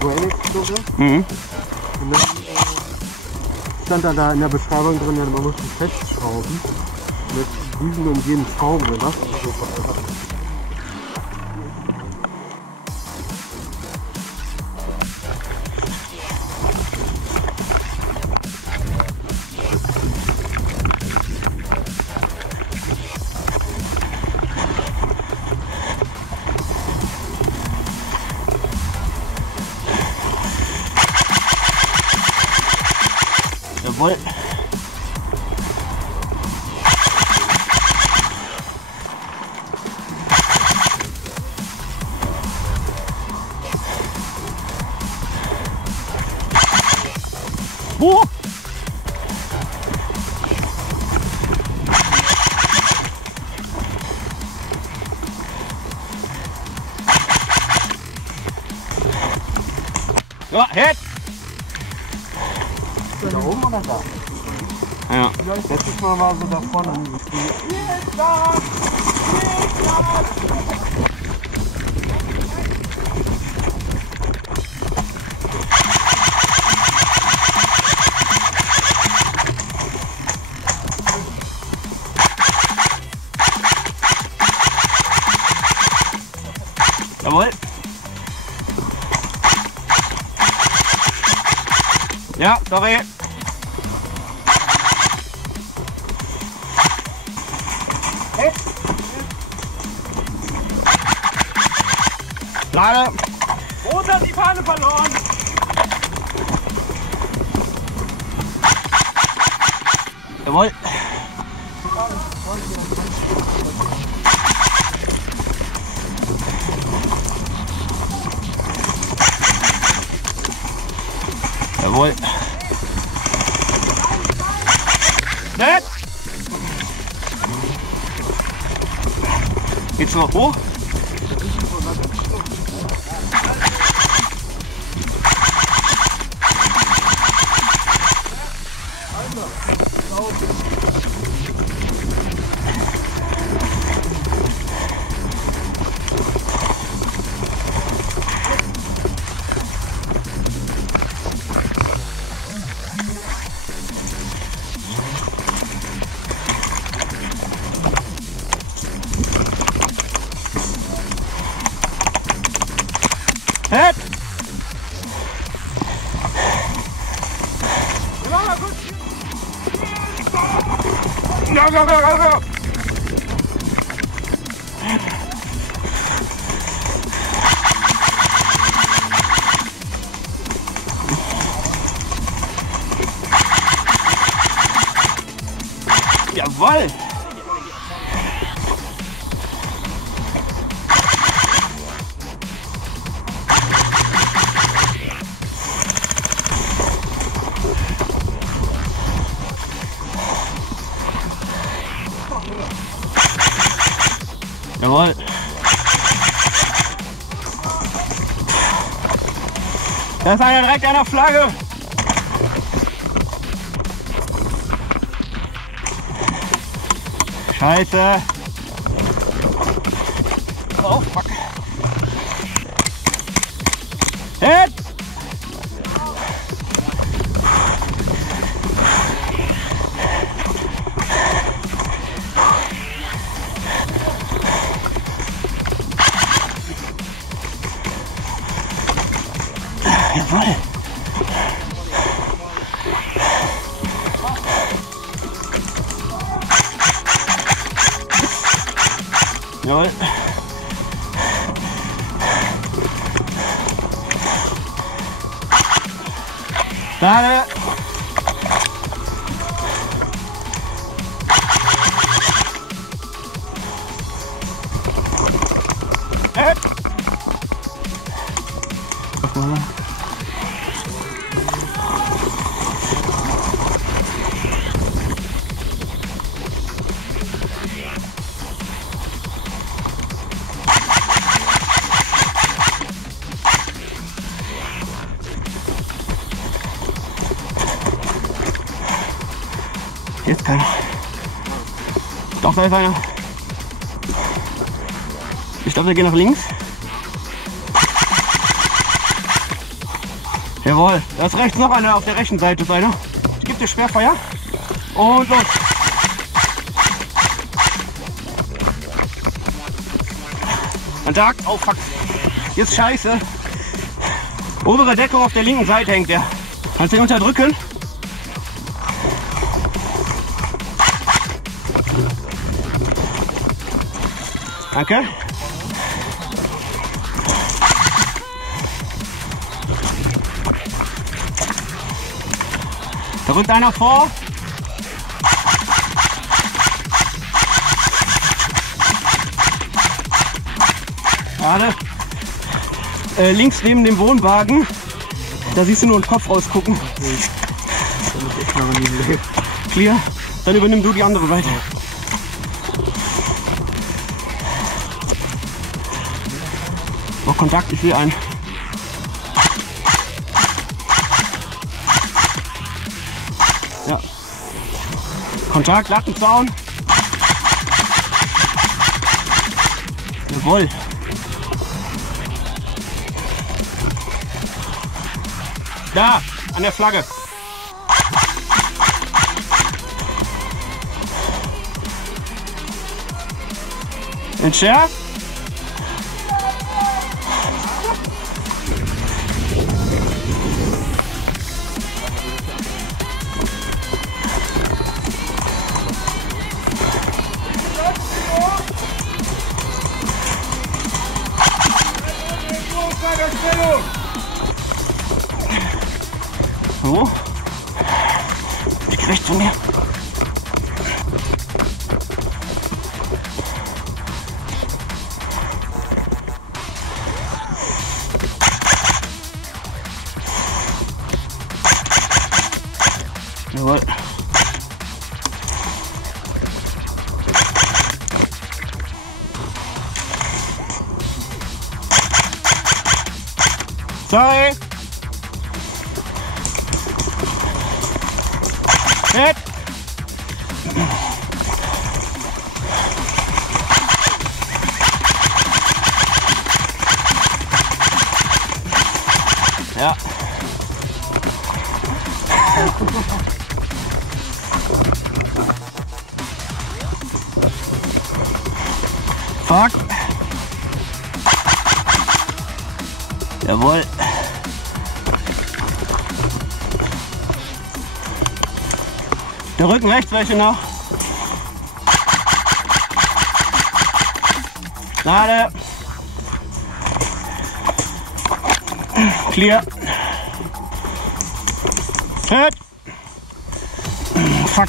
Brain-Explosion. Mhm. Und dann stand dann da in der Beschreibung drin, ja, man muss die festschrauben. Mit diesen und jenen Schrauben oder was? Jawohl. Oh. Ja, Hit! Da oben oder da? Ja. Letztes Mal war sie da vorne angestiegen. Jawohl. Ja, sorry. Hey. Lade. Rot hat die Fahne verloren. Jawohl. Jawohl. Nett. Geht's noch hoch? Hep! Ja. Jawohl! Jawohl. Da ist einer direkt an der Flagge. Scheiße. Oh, fuck. Hit! Jawohl. Jawohl. Lade. Guck mal. Jetzt keiner. Doch, da ist einer. Ich glaube, wir gehen nach links. Jawohl, da ist rechts noch einer, auf der rechten Seite ist einer. Ich gebe dir Sperrfeuer. Und los. Kontakt. Oh fuck. Jetzt scheiße. Obere Deckung auf der linken Seite hängt der. Kannst du ihn unterdrücken? Danke. Da rückt einer vor. Gerade. Links neben dem Wohnwagen. Da siehst du nur einen Kopf rausgucken. Clear. Dann übernimm du die andere Seite. Oh, Kontakt, ich will einen. Ja. Kontakt, Lattenzaun. Jawohl. Da, an der Flagge. Entschärft. So. Ich rechts von mir. Jawohl. Sorry. Hit. Ja. Fuck. Jawohl. Der Rücken rechts, welche noch? Gerade. Clear. Hit. Fuck.